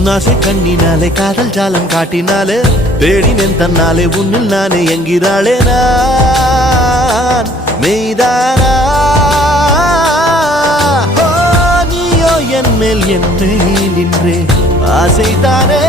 உன்னாசை கண்ணினாலே காதல் ஜாலம் காட்டினாலே தேடினேன் தன்னாலே உன்னில் நானே என்கிறாளே நான் மெய்தானா நீயோ என் மேல் என்றே நின்றே ஆசைதானே